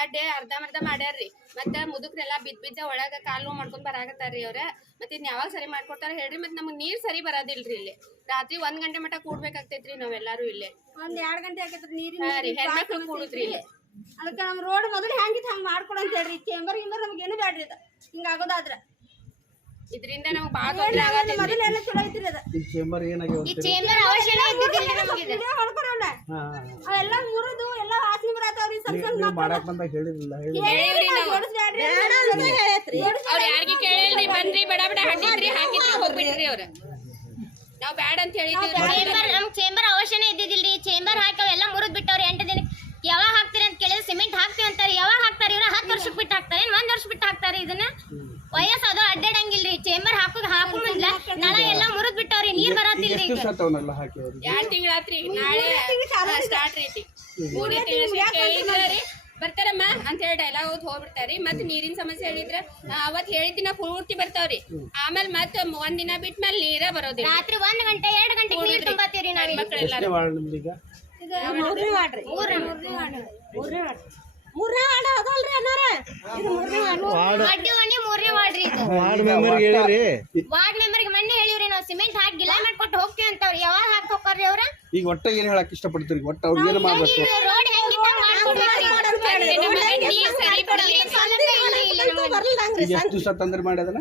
ಹಡ್ಡೆ ಅರ್ಧ ಮರ್ಧ ಮಾಡ್ಯಾರ್ರಿ. ಮತ್ತ ಮುದುಕ್ರೆಲ್ಲ ಬಿದ್ದ ಬಿದ್ದ ಒಳಗ ಕಾಲು ಮಾಡ್ಕೊಂಡ್ ಬರಾಕತ್ತಾರ್ರಿ ಅವ್ರ. ಮತ್ತೆ ಇನ್ ಯಾವಾಗ ಸರಿ ಮಾಡ್ಕೊಡ್ತಾರ ಹೇಳ್ರಿ ಮತ್ತ ನಮಗ್ ನೀರ್ ಸರಿ ಬರೋದಿಲ್ರಿ ಇಲ್ಲಿ. ರಾತ್ರಿ ಒಂದ್ ಗಂಟೆ ಮಟ್ಟ ಕೂಡ್ಬೇಕಾಗ್ತೈತ್ರಿ ನಾವೆಲ್ಲಾರು ಇಲ್ಲಿ. ಒಂದ್ ಎರಡ್ ಗಂಟೆ ಆಗೈತ್ರಿ ನೀರಿನ ಹೆಣ್ಮಕ್ಳು ಕೂಡುದ್ರಿ ಇಲ್ಲಿ. ಅದಕ್ಕೆ ನಮ್ ರೋಡ್ ಮೊದಲು ಹೆಂಗಿತ್ತು ಹಂಗ್ ಮಾಡ್ಕೊಡಂತ ಹೇಳ್ರಿ. ಚೇಂಬರ್ ಗಿಂಬರ್ ನಮ್ಗೆ ಏನು ಬ್ಯಾಡ್ರಿ ಅದ. ಹಿಂಗ ಆಗೋದಾದ್ರ. ಇದರಿಂದ ನಮಗ್ ತೊಂದ್ರೆ ಈ ಚೇಂಬರ್ ಏನಾಗ್ಯಾವ ಈ ಚೇಂಬರ್ ಅವಶ್ಯನೇ ಇದ್ದಿದ್ದಿಲ್ಲ ನಮಗೆ. ಇದು. ನೀವು ಮಾಡಕ್ ಬಂದಾಗ ಹೇಳಿರಲಿಲ್ಲ ಹೇಳಿ ಹೇಳಿವ್ರಿ ನಾವು ಜೋಡಿಸ್ಬ್ಯಾಡ್ರಿ ಅವ್ರ ಯಾರಿಗೆ ಕೇಳಿಲ್ರಿ ಬನ್ರಿ ಬಡ ಬಡ ಹಣ್ಣಿದ್ರಿ ಹಾಕಿದ್ರಿ ಹೋಗ್ಬಿಟ್ರಿ ಅವ್ರ. ನಾವ್ ಬ್ಯಾಡ ಅಂತ ಹೇಳಿದ್ವಿ ಚೇಂಬರ್ ನಮ್ ಚೇಂಬರ್ ಅವಶ್ಯನೇ ಇದ್ದಿದ್ದಿಲ್ರಿ ಚೇಂಬರ್ ಹಾಕಿ ಅವೆಲ್ಲ ಮುರಿದ್ ಬಿಟ್ಟವ್ರಿ ಎಂಟು ದಿನ ಯಾವಾಗ ಹಾಕ್ತೀರಿ ಅಂತ ಕೇಳಿದ್ರೆ ಸಿಮೆಂಟ್ ಹಾಕ್ತೀವಿ ಅಂತಾರೆ ಯಾವಾಗ ಹಾಕ್ತಾರೆ ಇವ್ರ ಹತ್ತು ವರ್ಷಕ್ಕೆ ಬಿಟ್ಟು ಹಾಕ್ತಾರೆ ಏನ್ ಒಂದ್ ವರ್ಷ ಬಿಟ್ಟು ಹಾಕ್ತಾರೆ ಇದನ್ನ ವಯಸ್ಸು ಅದು ಅಡ್ಡಾಡಂಗಿಲ್ರಿ ಚೇಂಬರ್ ಹಾಕು ಹಾಕು ಮುಂದ್ಲ ನಳ ಎಲ್ಲ ಮುರಿದ್ ಬಿಟ್ಟವ್ರಿ ನೀರ್ ಬರತ್ತಿಲ್ರಿ ಎಷ್ಟು ಈಗ. ವರ್ಷ ಆತವನ್ನೆಲ್ಲ ಹಾಕಿ ಅವ್ರಿಗೆ ಎರಡ್ ತಿಂಗಳಾತ್ರಿ ನಾಳೆ ಸ್ಟಾರ್ಟ್ ಐತಿ. ಮೂರನೇ ತಿಂಗಳ ಕೇಳಿದ್ರಿ ಬರ್ತಾರಮ್ಮ ಅಂತ ಹೇಳಿ ಡೈಲಾಗ್ ಓದ್ ಹೋಗ್ಬಿಡ್ತಾರಿ ಮತ್ ನೀರಿನ ಸಮಸ್ಯೆ ಹೇಳಿದ್ರ ಅವತ್ ಹೇಳಿದ ದಿನ ಪೂರ್ತಿ ಬರ್ತಾವ್ರಿ. ಆಮೇಲೆ ಮತ್ ಒಂದ್ ದಿನ ಬಿಟ್ ಮೇಲೆ ನೀರ ಬರೋದಿಲ್ಲ. ರಾತ್ರಿ ಒಂದ್ ಗಂಟೆ ಎರಡ್ ಗಂಟೆ ನೀರ್ ನಾವ್. ಮಕ್ಕಳೆಲ್ಲ ವಾರ್ಡ್ ಮೂರನೇ ವಾರ್ಡ್ ಅದಲ್ರಿ ಅನ್ನಾರ ಇದು ಮೂರನೇ ವಾರ್ಡ್. ಅಡ್ಡಿ ಒಣಿ ಮೂರನೇ ವಾರ್ಡ್ರಿ ಇದು. ವಾರ್ಡ್ ಮೆಂಬರ್ ಹೇಳಿರಿ. ವಾರ್ಡ್ ನಾವು ಸಿಮೆಂಟ್ ಹಾಕಿ ಗಿಲ ಮಾಡ್ಕೊಟ್ಟು ಹೋಗ್ತೀವಿ ಅಂತವ್ರಿ. ಯಾವಾಗ ಹಾಕಿ ಹೋಗ್ರಿ ಅವ್ರ? ಈಗ ಒಟ್ಟ ಏನ್ ಹೇಳಕ್ ಇಷ್ಟಪಡ್ತೀರಿ? ಒಟ್ಟ ಅವ್ರು ಏನು ಮಾಡ್ಬೇಕು? ರೋಡ್ ಹೆಂಗಿತ್ತ. ಈಗ ಎಷ್ಟು ದಿವಸ ತಂದ್ರೆ ಮಾಡಿ ಅದನ್ನ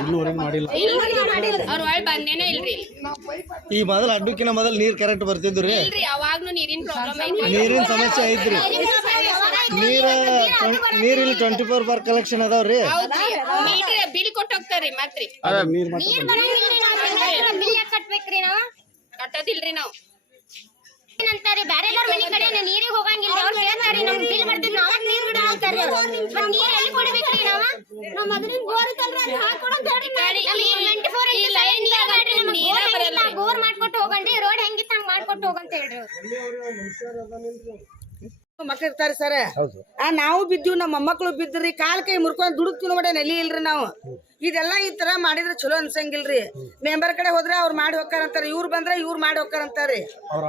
ಇನ್ನೂವರೆಗೆ ಮಾಡಿಲ್ಲ. ಅವ್ರ ಒಳಗ್ ಬಂದೇನೆ ಇಲ್ರಿ. ಈ ಮೊದಲ ಅಡ್ಡಕ್ಕಿನ ಮೊದಲ ನೀರ್ ಕರೆಕ್ಟ್ ಬರ್ತಿದ್ರಿ ಇಲ್ರಿ ಅವಾಗ್ನು ನೀರಿನ ಪ್ರಾಬ್ಲಮ್ ಐತಿ ನೀರಿನ ಸಮಸ್ಯೆ ಐತ್ರಿ. ನೀರ ಟ್ವೆಂಟಿ ಫೋರ್ ಬಾರ್ ಕಲೆಕ್ಷನ್ ಅದಾವ್ರಿ. ಬಿಲ್ ಕೊಟ್ಟು ಹೋಗ್ತಾರ್ರಿ ಮತ್ರಿ. ನೀರ್ ಬಿಲ್ ಕಟ್ಬೇಕ್ರಿ ನಾವು? ಕಟ್ಟೋದಿಲ್ರಿ ನಾವು. ಬ್ಯಾರೆದವ್ರ ಮನಿ ಕಡೆ ನೀರಿಗೆ ಹೋಗಂಗಿಲ್ಲ ಅವ್ರು ಹೇಳ್ತಾರೆ ನಮ್ ಬಿಲ್ ಬರ್ತಿದ್ ನಾವ್ ನೀರ್ ಬಿಡ ಅಂತಾರೆ. ನೀರ್ ಎಲ್ಲಿ ಕೊಡ್ಬೇಕ್ರಿ ನಾವ? ನಮ್ಮ ಅದರಿಂದ ಬೋರ್ ಐತಲ್ರಿ ಅದು ಹಾಕೊಡಂತ ಹೇಳ್ರಿ ಟ್ವೆಂಟಿ ಫೋರ್ ಇಂಟು ಸೆವೆನ್ ನೀರ್ ಮಾಡ್ರಿ ನಮ್ಗ್ ಬೋರ್ ಹೆಂಗಿತ್ತ ಬೋರ್ ಮಾಡ್ಕೊಟ್ಟು ಹೋಗಂಡ್ರಿ ರೋಡ್ ಹೆಂಗಿತ್ತ ಹಂಗ್ ಮಾಡ್ಕೊಟ್ಟು ಹೋಗಂತ ಹೇಳ್ರಿ. ಮಕ್ಳು ಇರ್ತಾರೆ ಸರ್. ನಾವು ಬಿದ್ದೀವಿ ನಮ್ಮ ಮೊಮ್ಮಕ್ಳು ಬಿದ್ದ್ರಿ ಕಾಲ್ ಕೈ ಮುರ್ಕೊಂಡ್ ದುಡುಕ್ತಿವಿ ನೋಡಿ ನೆಲಿ ಇಲ್ರಿ ನಾವು. ಇದೆಲ್ಲ ಈ ತರ ಮಾಡಿದ್ರೆ ಚಲೋ ಅನ್ಸಂಗಿಲ್ರಿ. ಮೆಂಬರ್ ಕಡೆ ಹೋದ್ರೆ ಅವ್ರು ಮಾಡಿ ಹೋಗ್ತಾರಂತಾರ ಇವ್ರು ಬಂದ್ರೆ ಇವ್ರು ಮಾಡಿ ಹೋಗ್ತಾರಂತಾರ್ರಿ ಅವ್ರ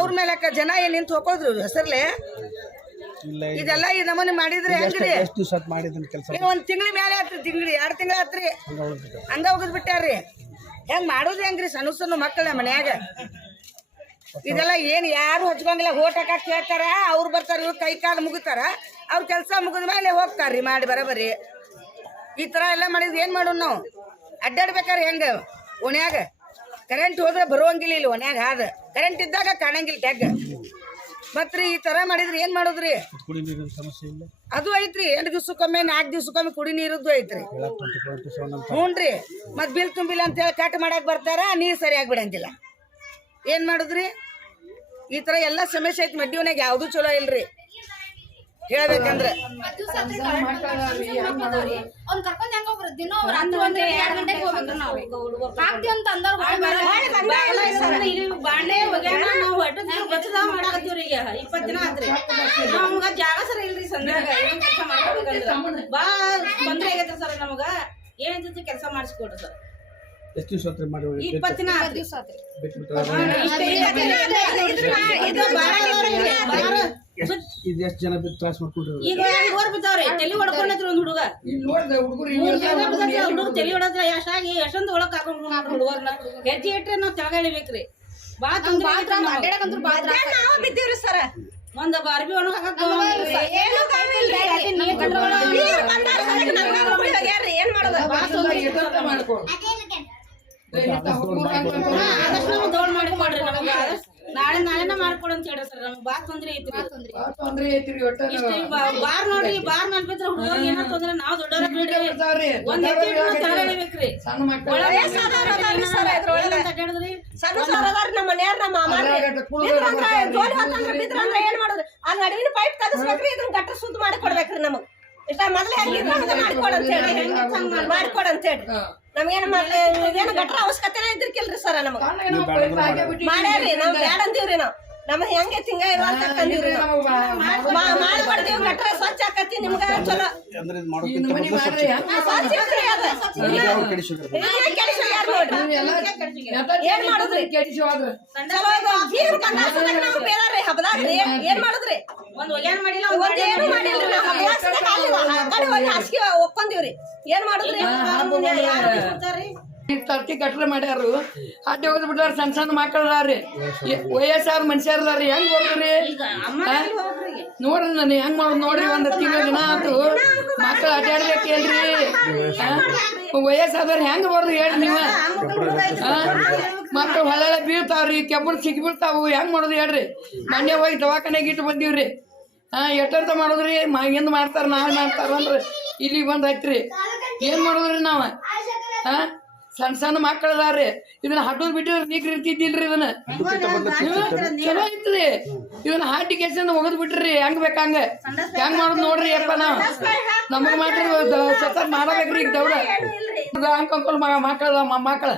ಅವ್ರ ಮೇಲೆ ಜನ ಏನ್ ನಿಂತು ಹೋಗೋದ್ರು ಹೆಸರ್ಲೆ? ಇದೆಲ್ಲ ಈ ನಮೂನಿ ಮಾಡಿದ್ರೆ ಹೆಂಗ್ರಿ? ಒಂದ್ ತಿಂಗಳ ಮೇಲೆ ಆತ್ರಿ ತಿಂಗ್ಳಿ ಎರಡ್ ತಿಂಗಳ ಆತ್ರಿ. ಹಂಗ ಹೋಗದ್ ಬಿಟ್ಟಾರ್ರಿ ಹೆಂಗ್ ಮಾಡೋದು ಹೆಂಗ್ರಿ ಸಣ್ಣ ಸಣ್ಣ ಮಕ್ಕಳ ಮನ್ಯಾಗ? ಇದೆಲ್ಲ ಏನು ಯಾರು ಹಚ್ಕೊಂಗಿಲ್ಲ. ಓಟ್ ಹಾಕಕ್ ಹೇಳ್ತಾರ, ಅವ್ರು ಬರ್ತಾರ, ಇವ್ರು ಕೈ ಕಾಲು ಮುಗಿತಾರ, ಅವ್ರ ಕೆಲಸ ಮುಗಿದ ಮೇಲೆ ಹೋಗ್ತಾರ್ರಿ ಮಾಡಿ ಬರಬರಿ. ಈ ತರ ಎಲ್ಲ ಮಾಡಿದ್ ಏನ್ ಮಾಡೋಣ ನಾವು? ಅಡ್ಡಾಡ್ಬೇಕಾರೆ ಹೆಂಗ? ಓಣ್ಯಾಗ? ಕರೆಂಟ್ ಹೋದ್ರೆ ಬರುವಂಗಿಲ್ಲ ಇಲ್ಲಿ ಓಣ್ಯಾಗ, ಹಾದ. ಕರೆಂಟ್ ಇದ್ದಾಗ ಕಾಣಂಗಿಲ್ಲ ಟ್ಯಾಗ್ ಮತ್ರಿ ಈ ತರ ಮಾಡಿದ್ರೆ ಏನ್ ಮಾಡೋದ್ರಿ? ಅದು ಐತ್ರಿ, ಎಂಟು ದಿವ್ಸಕ್ಕೊಮ್ಮೆ ನಾಲ್ಕು ದಿವ್ಸಕ್ಕೊಮ್ಮೆ ಕುಡಿ ನೀರದ್ದು ಐತ್ರಿ. ಹ್ಞೂ ರೀ ಬಿಲ್ ತುಂಬಿಲ್ಲ ಅಂತ ಹೇಳಿ ಕಟ್ ಮಾಡಕ್ ಬರ್ತಾರ, ನೀರ್ ಸರಿಯಾಗಿ ಬಿಡಂಗಿಲ್ಲ. ಏನ್ ಮಾಡಿದ್ರಿ? ಈ ತರ ಎಲ್ಲಾ ಸಮಸ್ಯೆ ಐತಿ ಮಡ್ಡಿವನಾಗ ಯಾವ್ದು ಚಲೋ ಇಲ್ರಿ. ಹೇಳ್ಬೇಕಂದ್ರೆ. ದಿನ ಇಪ್ಪತ್ ನಮ್ಗ ಜಾಗ ಸರ ಇಲ್ರಿ ಸಂದ್ರಾಗ. ಏನ್ ಕೆಲಸ ಮಾಡ್ಬೇಕಂದ್ರ? ಬಾ ತೊಂದ್ರೆ ಆಗೈತ್ರಿ ಸರ್ ನಮಗ. ಏನ್ ಜೊತೆ ಕೆಲಸ ಮಾಡಿಸ್ಕೊಡ್ರಿ ಸರ್. ಎಷ್ಟು ದಿವಸ ಆತ್ರಿ ಮಾಡಿ ಇದು ಬಾರ ಇದು ಎಷ್ಟು ಜನ ಬಿದ್ದು ತ್ರಾಸ ಮಾಡ್ಕೊಂಡ್ರಿ? ಈಗ ಹುಡುಗರು ಬಿದ್ದಾವ್ರಿ? ತಲಿ ಹೊಡ್ಕೊಂಡೈತ್ರಿ ಒಂದ್ ಹುಡುಗ. ಮೂರ್ ಜನ ಬಿದ್ದೈತ್ರಿ, ಆ ಹುಡುಗ ತಲಿ ಹೊಡದ್ರ ಎಷ್ಟಾಗಿ ಎಷ್ಟೊಂದು ಒಳಗ್ ಹಾಕೊಂಡ್ ಹುಡುಗರ್ನ. ಹೆಜ್ಜೆ ಇಟ್ರೆ ನಾವ್ ತೆಳಗ ಇಳಿಬೇಕ್ರಿ ಬಾ ತೊಂದ್ರೆ ಆಗೈತ್ರಿ ನಮಗ. ಅಡ್ಡಾಡಕಂತ್ರ ಬಾಳ ನಾವು ಬಿದ್ದೀವ್ರಿ ಸರ. ಒಂದ್ ಬಾರ್ಬಿ ಒಣಗ ಏನ್ ಮಾಡೋದು? ನಮಗ. ಮಾಡಿ ಕೊಡ್ರಿ ನಮಗ. ನಾಳೆ ನಾಳೆನ ಮಾಡ್ಕೊಡು ಅಂತ ಹೇಳ್ರಿ ಸರ್. ನಮ್ಗೆ ಬಾ ತೊಂದ್ರೆ ಐತ್ರಿ. ಬಾರ್ ನೋಡ್ರಿ ಬಾರ್ ಹುಡುಗರಿಗೆ ಏನೋ ತೊಂದ್ರೆ ನಾವ್ ದೊಡ್ಡವ್ರ ಬಿಡ್ರಿ ಒಂದ್? ಸಣ್ಣ ಸರ್ ಅದಾರ ನಮ್ಮ ನಮ್ಮ ಮಾಮ ಜೋಲಿ ಹೊತ್ತಂದ್ರ ಬಿದ್ರಂದ್ರ ಏನ್ ಮಾಡೋದು? ಆ ನಡುವಿನ ಪೈಪ್ ತಗಸ್ಬೇಕ್ರಿ ಇದನ್ನ ಗಟ್ಟ ಸುದ್ದ ಮಾಡಿ ಕೊಡ್ಬೇಕ್ರಿ ನಮಗ್. ಇಷ್ಟ ಮೊದಲೇ ಮಾಡ್ಕೊಡ್ ಅಂತ ಹೇಳಿ ಮಾಡ್ಕೊಡ. ಅಂತ ಹೇಳಿ. ನಮ್ಗೇನ್ ಗಟ್ರ ಅವಶ್ಯಕತೆನೇ ಇದ್ರಿಕಿಲ್ರಿ ಸರ್ ನಮಗ್. ಮಾಡ್ಯಾರ್ರಿ ನಾವ್ ಬ್ಯಾಡ ಅಂತೀವ್ರಿ ನಾವ್. ನಮ್ಮ ಹೆಂಗೆ ತಿಂಗ ಇರುವಂತ ಕಂದಿವ್ರಿ ಮಾಡ್ಕೊಡ್ತೀವಿ ಗಟ್ರ ಸ್ವಚ್ಛ ಆಕತಿ ನಿಮ್ಗ ಚಲೋ. ಏನ್ ಮಾಡುದ್ರಿ ಚಲೋ ಏನ್ ಮಾಡುದ್ರಿ ಒಂದ್ ಒಗ್ಯಾನ ಮಾಡಿಲ್ಲ ಒಂದ್ ಏನು ಮಾಡಿಲ್ರಿ ನಾವು. ಹಬ್ಬದಾಗ ಸದ ಖಾಲಿ ಆ ಕಡೆ ಹೋಗಿ ಹಾಸಿಗೆ ಒಪ್ಕೊಂಡಿವ್ರಿ ಏನ್ ಮಾಡುದ್ರಿ? ತರ್ತಿ ಕಟ್ರ ಮಾಡ್ಯಾರು ಅಡ್ಡಿ ಹೋಗದ್ ಬಿಟ್ಟಾರ ಸಣ್ಣ ಸಣ್ಣ ಮಕ್ಕಳು ಅದಾರ್ರಿ ವಯಸ್ಸಾದ ಮನುಷ್ಯರ್ ಅದಾರ್ರಿ. ಹೆಂಗ್ ಹೋಗ್ರಿ? ನೋಡ್ರಿ ನಾನು ಹೆಂಗ್ ಮಾಡೋದು ನೋಡ್ರಿ ಒಂದ್ ತಿಂಗಳ ದಿನ ಆತು. ಮಕ್ಕಳು ಅಡ್ಡಾಡ್ಬೇಕೇನ್ರಿ ವಯಸ್ಸಾದವ್ರು ಹೆಂಗ್ ಬರ್ದು ಹೇಳ್ರಿ ನೀವ. ಮಕ್ಕಳು ಹೊಳೆ ಬೀಳ್ತಾವ್ರಿ ಕೆಬ್ಬಣ ಸಿಕ್ಕಿ ಬೀಳ್ತಾವು ಹೆಂಗ್ ಮಾಡೋದು ಹೇಳ್ರಿ? ಮೊನ್ನೆ ಹೋಗಿ ದವಾಖಾನೆಗೆ ಇಟ್ಟು ಬಂದೀವ್ರಿ. ಹಾ ಎಟ್ಟಂತ ಮಾಡಿದ್ರಿ? ಮ, ಹಿಂದ್ ಮಾಡ್ತಾರ, ನಾಳೆ ಮಾಡ್ತಾರ ಅಂದ್ರೆ ಇಲ್ಲಿಗೆ ಬಂದ್ ಐತ್ರಿ ಏನ್ ಮಾಡುದ್ರಿ ನಾವ? ಹಾ ಸಣ್ಣ ಸಣ್ಣ ಮಕ್ಕಳದಾರ್ರಿ ಇದನ್ನ ಹಟ್ಟೋದ್ ಬಿಟ್ಟಿದ್ರೆ ನೀಕ್ ಇರ್ತಿದ್ದಿಲ್ರಿ ಇದನ್ನ. ಚಲೋ ಐತ್ರಿ. ಇದನ್ನ ಹಾಟಿ ಕೆಲ್ಸ ಒಗದ್ ಬಿಟ್ರಿ. ಹೆಂಗ್ ಬೇಕಂಗ ಹೆಂಗ್? ಮಾಡುದ್ ನೋಡ್ರಿ ಯಪ್ಪ ನಾವ್? ನಮಗ್ ಮಾತ್ರ ಸತ್ತ ಮಾಡಬೇಕ್ರಿ ಈಗ ದೌಡ. ಅಂಕಲ್ ಮಕ್ಕಳ ಮಕ್ಕಳ